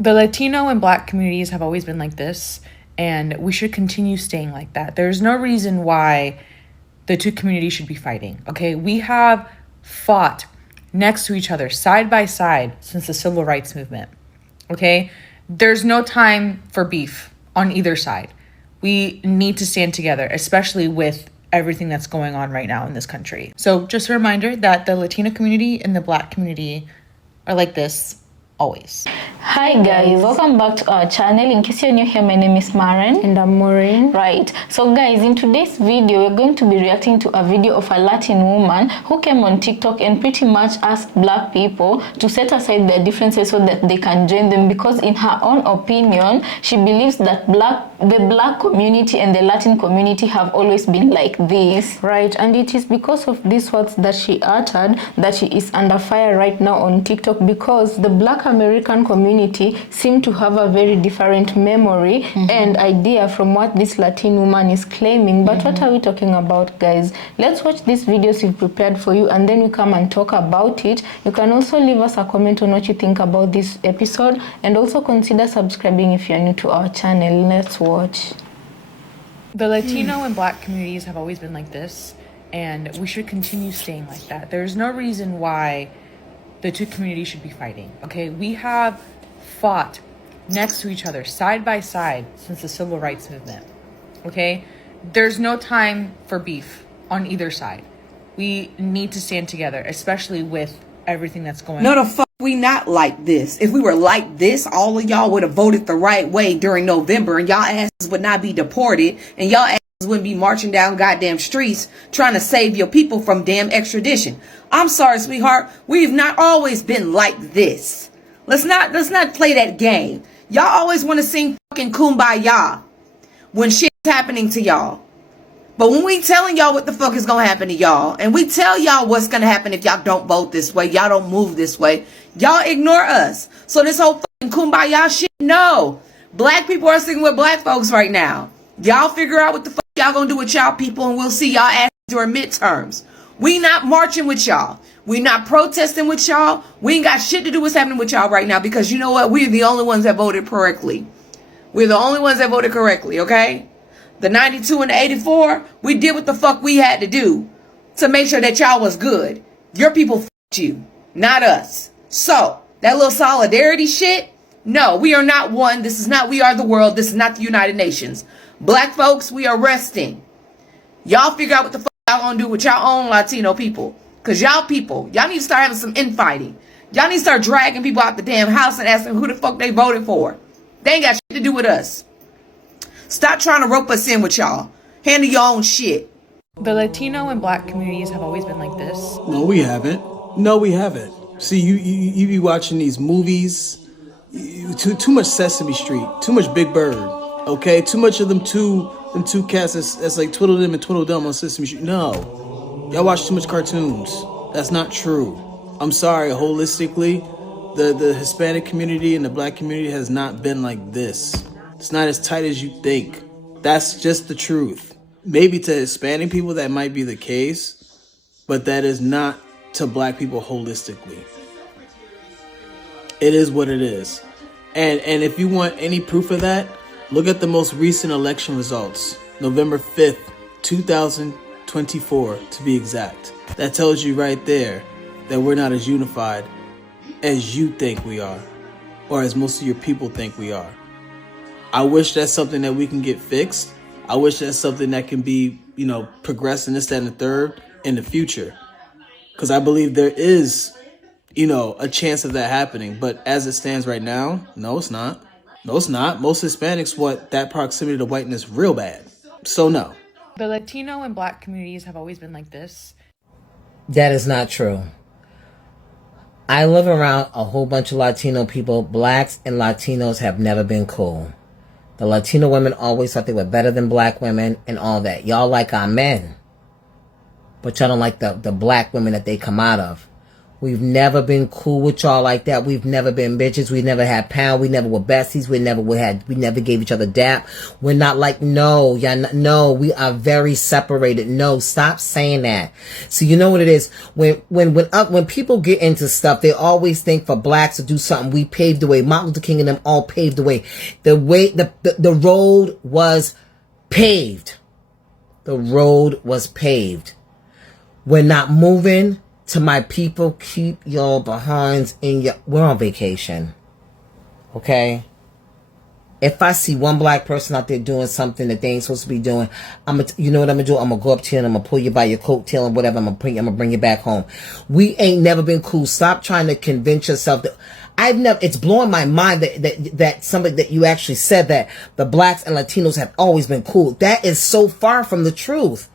The Latino and Black communities have always been like this, and we should continue staying like that. There's no reason why the two communities should be fighting, okay? We have fought next to each other, side by side, since the civil rights movement, okay? There's no time for beef on either side. We need to stand together, especially with everything that's going on right now in this country. So just a reminder that the Latino community and the Black community are like this always. Hi guys, welcome back to our channel. In case you're new here, my name is Maren and I'm Maureen. Right, so guys, in today's video we're going to be reacting to a video of a Latin woman who came on TikTok and pretty much asked Black people to set aside their differences so that they can join them, because in her own opinion she believes that the Black community and the Latin community have always been like this. Right, and it is because of these words that she uttered that she is under fire right now on TikTok, because the Black American community seem to have a very different memory and idea from what this Latin woman is claiming. But what are we talking about, guys? Let's watch these videos we've prepared for you and then we come and talk about it. You can also leave us a comment on what you think about this episode, and also consider subscribing if you're new to our channel. Let's watch. The Latino and Black communities have always been like this, and we should continue staying like that. There's no reason why the two communities should be fighting, okay? We have fought next to each other, side by side, since the civil rights movement, okay? There's no time for beef on either side. We need to stand together, especially with everything that's going on. No, the fuck we not like this. If we were like this, all of y'all would have voted the right way during November, and y'all asses would not be deported, and y'all asses wouldn't be marching down goddamn streets trying to save your people from damn extradition. I'm sorry, sweetheart. We've not always been like this. Let's not play that game. Y'all always want to sing fucking kumbaya when shit's happening to y'all. But when we telling y'all what the fuck is gonna happen to y'all, and we tell y'all what's gonna happen if y'all don't vote this way, y'all don't move this way, y'all ignore us. So this whole fucking kumbaya shit, no. Black people are singing with Black folks right now. Y'all figure out what the fuck y'all gonna do with y'all people, and we'll see y'all asses during midterms. We not marching with y'all. We not protesting with y'all. We ain't got shit to do what's happening with y'all right now, because you know what? We're the only ones that voted correctly. We're the only ones that voted correctly, okay? The 92 and the 84, we did what the fuck we had to do to make sure that y'all was good. Your people fucked you, not us. So, that little solidarity shit, no, we are not one. This is not We Are the World. This is not the United Nations. Black folks, we are resting. Y'all figure out what the fuck y'all gonna do with y'all own Latino people. Because y'all people, y'all need to start having some infighting. Y'all need to start dragging people out the damn house and asking who the fuck they voted for. They ain't got shit to do with us. Stop trying to rope us in with y'all. Handle your own shit. The Latino and Black communities have always been like this. No, we haven't. No, we haven't. See, you be watching these movies. Too much Sesame Street. Too much Big Bird. Okay, too much of them two cats that's like Twiddle Them and Twiddle Dum on Sesame Street. No, y'all watch too much cartoons. That's not true. I'm sorry. Holistically, the Hispanic community and the Black community has not been like this. It's not as tight as you think. That's just the truth. Maybe to Hispanic people that might be the case, but that is not to Black people holistically. It is what it is. And if you want any proof of that, look at the most recent election results. November 5th, 2024 to be exact. That tells you right there that we're not as unified as you think we are, or as most of your people think we are. I wish that's something that we can get fixed. I wish that's something that can be, progressed in this, that, and the third in the future. Because I believe there is, a chance of that happening. But as it stands right now, no, it's not. No, it's not. Most Hispanics want that proximity to whiteness real bad. So no. The Latino and Black communities have always been like this. That is not true. I live around a whole bunch of Latino people. Blacks and Latinos have never been cool. The Latino women always thought they were better than Black women and all that. Y'all like our men, but y'all don't like the Black women that they come out of. We've never been cool with y'all like that. We've never been bitches. We never had pound. We never were besties. We never gave each other dap. We're not like, no, no, we are very separated. No, stop saying that. So you know what it is? When people get into stuff, they always think for blacks to do something. We paved the way. Martin Luther King and them all paved the way. The road was paved. The road was paved. We're not moving. To my people, keep your behinds in your... We're on vacation. Okay? If I see one black person out there doing something that they ain't supposed to be doing, you know what I'm going to do? I'm going to go up to you and I'm going to pull you by your coattail and whatever. I'm going to bring you back home. We ain't never been cool. Stop trying to convince yourself that... It's blowing my mind that somebody that you actually said that the blacks and Latinos have always been cool. That is so far from the truth.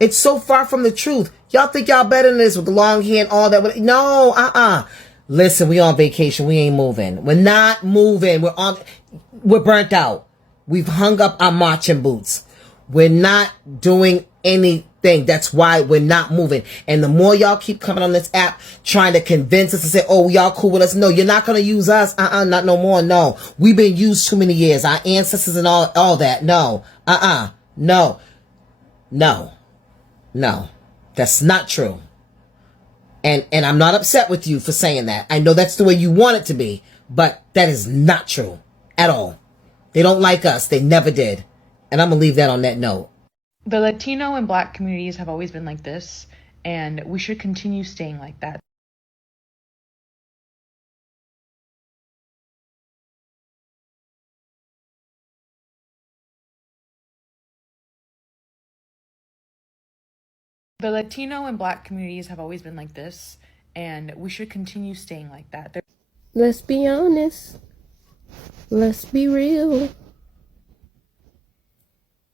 It's so far from the truth. Y'all think y'all better than this with the long hair and all that. No, Listen, we on vacation. We ain't moving. We're not moving. We're burnt out. We've hung up our marching boots. We're not doing anything. That's why we're not moving. And the more y'all keep coming on this app trying to convince us and say, oh, y'all cool with us. No, you're not going to use us. Not no more. No. We've been used too many years. Our ancestors and all that. No. No, that's not true. And I'm not upset with you for saying that. I know that's the way you want it to be, but that is not true at all. They don't like us. They never did. And I'm going to leave that on that note. The Latino and Black communities have always been like this, and we should continue staying like that. The Latino and Black communities have always been like this, and we should continue staying like that. Let's be honest. Let's be real.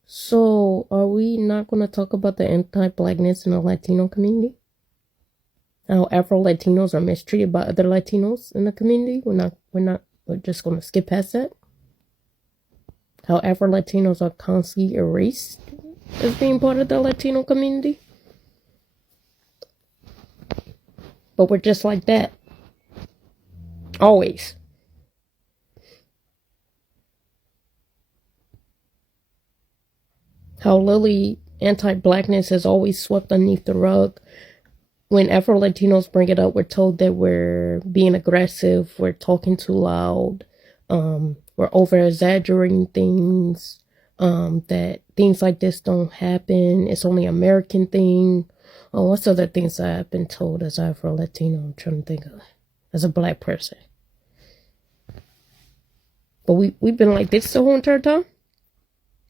So, are we not going to talk about the anti-blackness in the Latino community? How Afro-Latinos are mistreated by other Latinos in the community? We're just going to skip past that? How Afro-Latinos are constantly erased as being part of the Latino community? But we're just like that. Always. How literally anti-blackness has always swept underneath the rug. When Afro-Latinos bring it up, we're told that we're being aggressive, we're talking too loud, we're over-exaggerating things, that things like this don't happen, it's only an American thing. What's other things that I've been told as Afro-Latino? I'm trying to think of as a black person. But we've been like this the whole entire time?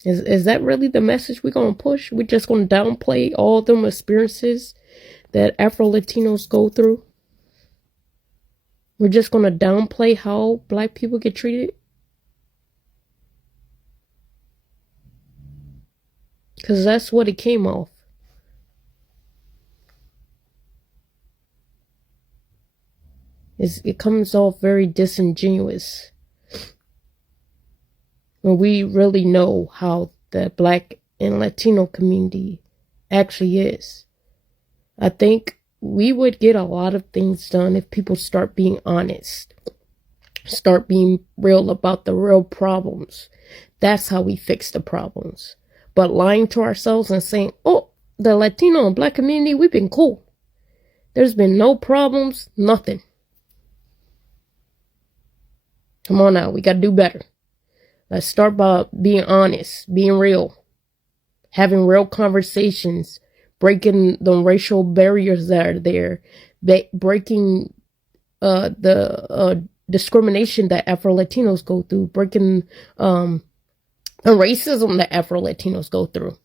Is that really the message we're going to push? We're just going to downplay all them experiences that Afro-Latinos go through? We're just going to downplay how black people get treated? Because that's what it came off. It comes off very disingenuous. When we really know how the Black and Latino community actually is. I think we would get a lot of things done if people start being honest. Start being real about the real problems. That's how we fix the problems. But lying to ourselves and saying, oh, the Latino and Black community, we've been cool. There's been no problems, nothing. Come on now, we got to do better. Let's start by being honest, being real, having real conversations, breaking the racial barriers that are there, breaking the discrimination that Afro-Latinos go through, breaking the racism that Afro-Latinos go through.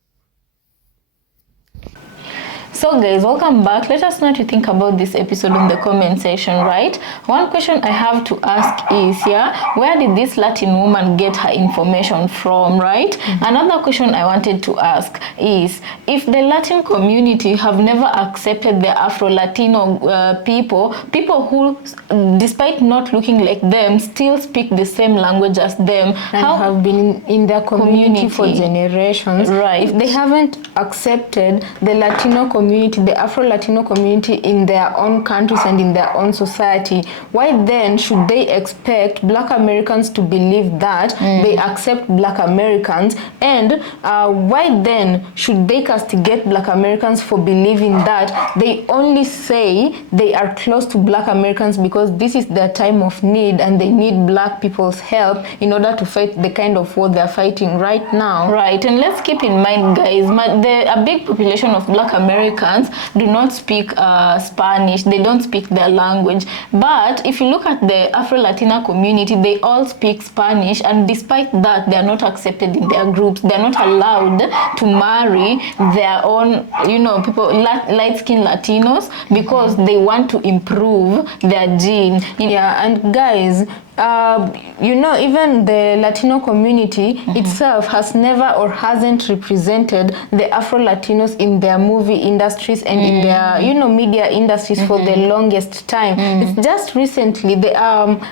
So guys, welcome back. Let us know what you think about this episode in the comment section, right? One question I have to ask is, where did this Latin woman get her information from, right? Mm-hmm. Another question I wanted to ask is, if the Latin community have never accepted the Afro-Latino people who, despite not looking like them, still speak the same language as them, and have been in their community for generations, right? If they haven't accepted the Latino community community, the Afro-Latino community in their own countries and in their own society, why then should they expect Black Americans to believe that they accept Black Americans? And why then should they castigate Black Americans for believing that they only say they are close to Black Americans because this is their time of need and they need Black people's help in order to fight the kind of war they're fighting right now? Right, and let's keep in mind, guys, a big population of Black Americans do not speak Spanish. They don't speak their language. But if you look at the Afro-Latina community, they all speak Spanish, and despite that, they are not accepted in their groups. They are not allowed to marry their own, people, light-skinned Latinos, because they want to improve their gene. Yeah, and guys, even the Latino community itself has never or hasn't represented the Afro-Latinos in their movie industries and in their, media industries for the longest time. It's just recently, the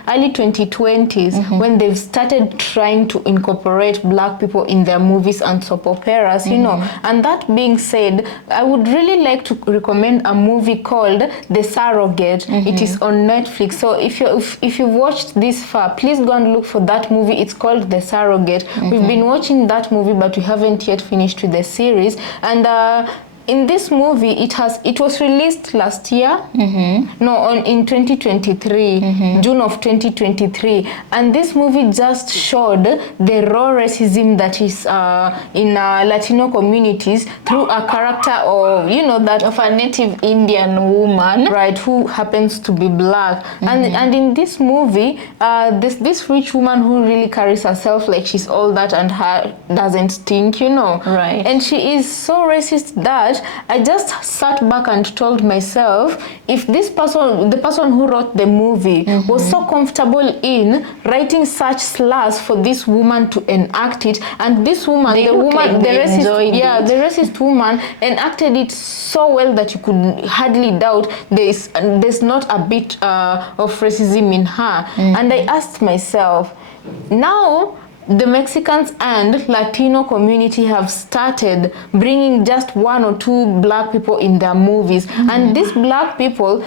early 2020s, when they've started trying to incorporate Black people in their movies and soap operas, And that being said, I would really like to recommend a movie called The Surrogate. It is on Netflix. So if you've watched this far, please go and look for that movie. It's called The Surrogate. We've been watching that movie, but we haven't yet finished with the series. And in this movie, it was released last year. In 2023, June of 2023, and this movie just showed the raw racism that is in Latino communities through a character of of a native Indian woman, right, who happens to be Black. And in this movie, there's this rich woman who really carries herself like she's all that and her doesn't stink, right? And she is so racist that I just sat back and told myself, if the person who wrote the movie was so comfortable in writing such slurs for this woman to enact it, and this woman, the racist woman enacted it so well that you could hardly doubt there's not a bit of racism in her. And I asked myself, now the Mexicans and Latino community have started bringing just one or two Black people in their movies. And these Black people,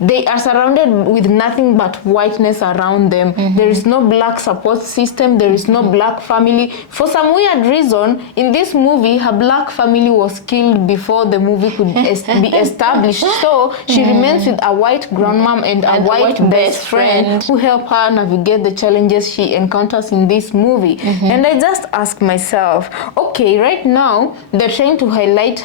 they are surrounded with nothing but whiteness around them. There is no Black support system. There is no Black family. For some weird reason, in this movie, her Black family was killed before the movie could be established. So she remains with a white grandmom and a white best friend who help her navigate the challenges she encounters in this movie. And I just ask myself, okay, right now, they're trying to highlight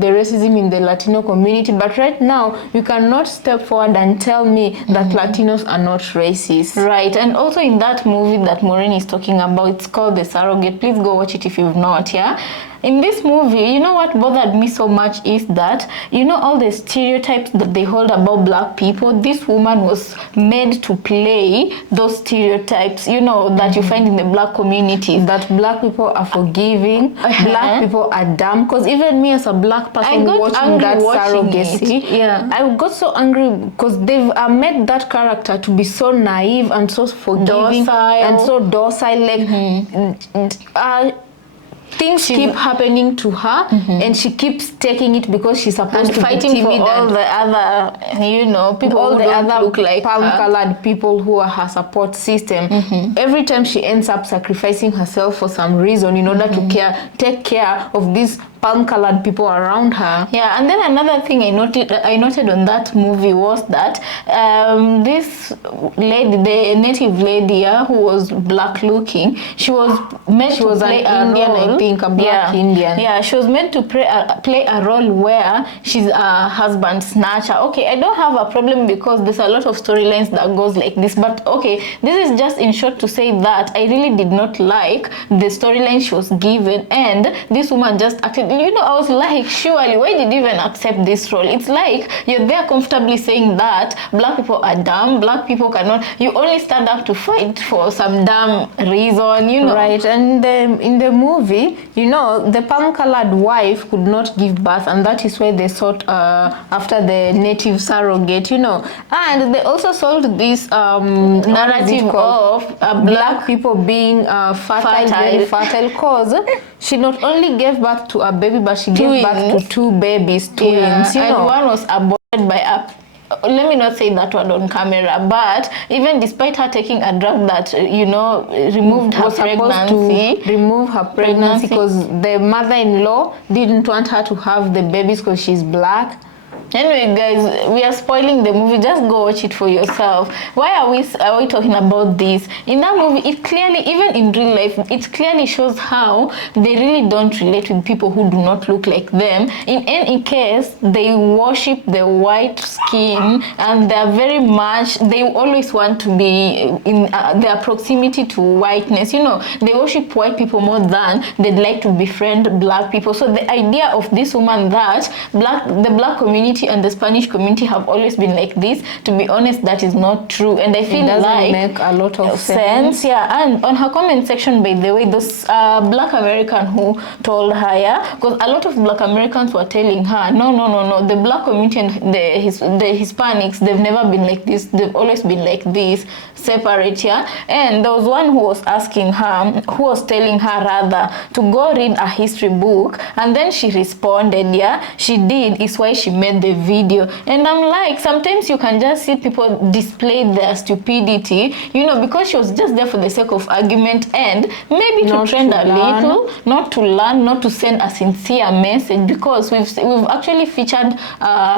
the racism in the Latino community, but right now, you cannot step forward and tell me that Latinos are not racist. Right, and also in that movie that Maureen is talking about, it's called The Surrogate. Please go watch it if you've not, yeah? In this movie, what bothered me so much is that, all the stereotypes that they hold about Black people, this woman was made to play those stereotypes, that you find in the Black community. That Black people are forgiving, Black people are dumb. Because even me as a Black person watching that surrogacy, I got so angry because they've made that character to be so naive and so forgiving and so docile. Things keep happening to her, and she keeps taking it because she's supposed to fighting be timid for all the other, people, all who the don't other look like palm-colored people who are her support system. Every time she ends up sacrificing herself for some reason in order to take care of these palm-colored people around her. Yeah, and then another thing I noted on that movie was that this lady, the native lady who was Black-looking, she was meant to play an Indian, I think, a Black Indian. Yeah, she was meant to play a role where she's a husband snatcher. Okay, I don't have a problem because there's a lot of storylines that goes like this, but okay, this is just in short to say that I really did not like the storyline she was given, and this woman just acted, I was like, surely, why did you even accept this role? It's like you're there comfortably saying that Black people are dumb, Black people cannot, you only stand up to fight for some dumb reason, Right, and in the movie, the palm-colored wife could not give birth, and that is why they sought after the native surrogate, And they also sold this narrative of Black people being fertile, very fertile, cause she not only gave birth to a baby, but she gave birth to 2 babies, twins. And one was aborted by a, let me not say that word on camera, but even despite her taking a drug that removed her pregnancy, to remove her pregnancy because the mother-in-law didn't want her to have the babies because she's black. Anyway, guys, we are spoiling the movie. Just go watch it for yourself. Why are we talking about this? In that movie, it clearly, even in real life, it clearly shows how they really don't relate with people who do not look like them. In any case, they worship the white skin, and they're very much, they always want to be in their proximity to whiteness. They worship white people more than they'd like to befriend black people. So the idea of this woman that the black community and the Spanish community have always been like this, to be honest, that is not true. And I feel it doesn't like make a lot of sense. Yeah. And on her comment section, by the way, those black American who told her, because a lot of black Americans were telling her, no, the black community and the Hispanics, they've never been like this, they've always been like this, separate. And there was one who was asking her, who was telling her rather to go read a history book, and then she responded, she did, is why she made the video. And I'm like, sometimes you can just see people display their stupidity, because she was just there for the sake of argument and maybe to trend a little, not to learn, not to send a sincere message, because we've actually featured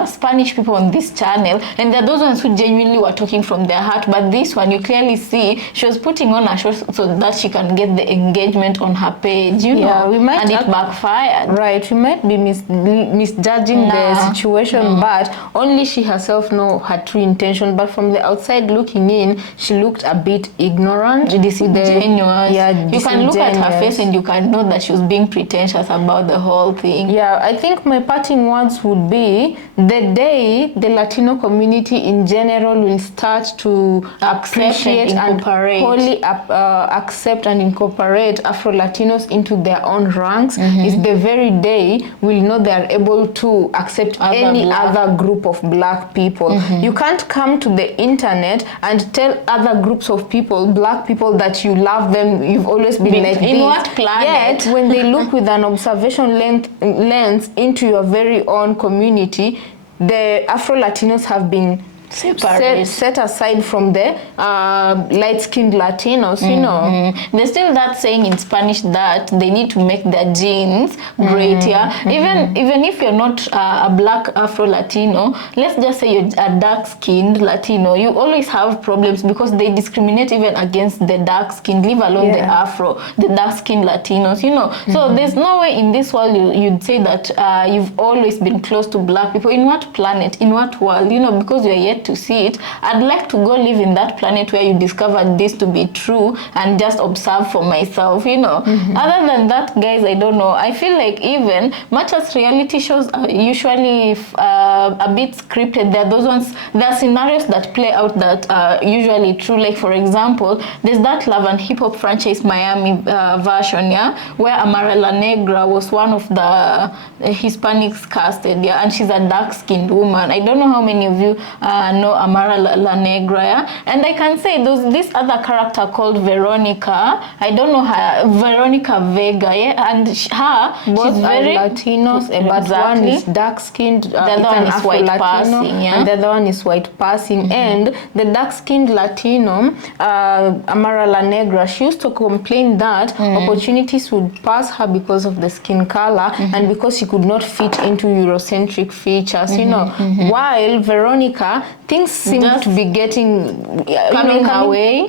Spanish people on this channel, and they're those ones who genuinely were talking from their heart. But this one, you clearly see she was putting on a show so that she can get the engagement on her page, we might, and it backfired. Right, we might be misjudging the situation, but only she herself know her true intention. But from the outside looking in, she looked a bit ignorant, disingenuous. You can look at her face and you can know that she was being pretentious about the whole thing. I think my parting words would be, the day the Latino community in general will start to appreciate and wholly accept and incorporate Afro-Latinos into their own ranks, is the very day we'll know they are able to accept any other group of black people. You can't come to the internet and tell other groups of people, black people, that you love them, you've always been like in this. what planet? Yet when they look with an observation lens into your very own community, the Afro-Latinos have been set aside from the light-skinned Latinos, There's still that saying in Spanish that they need to make their genes great, Even if you're not a black Afro-Latino, let's just say you're a dark-skinned Latino, you always have problems because they discriminate even against the dark-skinned, leave alone the dark-skinned Latinos, So there's no way in this world you'd say that you've always been close to black people. In what planet? In what world? Because you're yet to see it. I'd like to go live in that planet where you discovered this to be true and just observe for myself, Other than that, guys, I don't know. I feel like even much as reality shows are usually a bit scripted, there are scenarios that play out that are usually true. Like, for example, there's that Love and Hip Hop franchise Miami version, where Amara La Negra was one of the Hispanics casted, and she's a dark-skinned woman. I don't know how many of you know Amara La Negra, and I can say this other character called Veronica. I don't know her, Veronica Vega, and both she's are very Latinos, but one is dark-skinned, the other one is white passing, and the other one is white passing. And the dark-skinned Latino, Amara La Negra, she used to complain that opportunities would pass her because of the skin color and because she could not fit into Eurocentric features, while Veronica, things seem to be coming her way.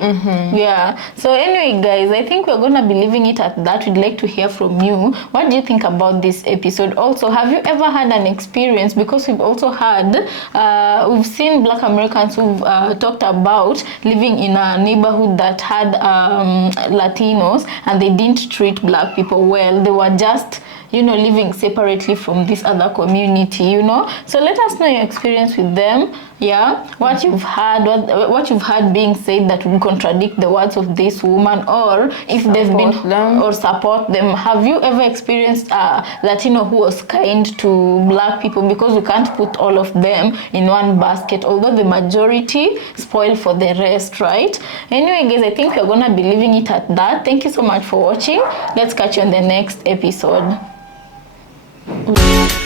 So anyway, guys, I think we're gonna be leaving it at that. We'd like to hear from you. What do you think about this episode? Also, have you ever had an experience? Because we've also had we've seen black Americans who've talked about living in a neighborhood that had Latinos, and they didn't treat black people well. They were just living separately from this other community, So let us know your experience with them. What you've heard being said that would contradict the words of this woman, or if they've been or support them. Have you ever experienced a Latino who was kind to black people? Because we can't put all of them in one basket, although the majority spoil for the rest, right? Anyway, guys, I think we're gonna be leaving it at that. Thank you so much for watching. Let's catch you on the next episode. Bye.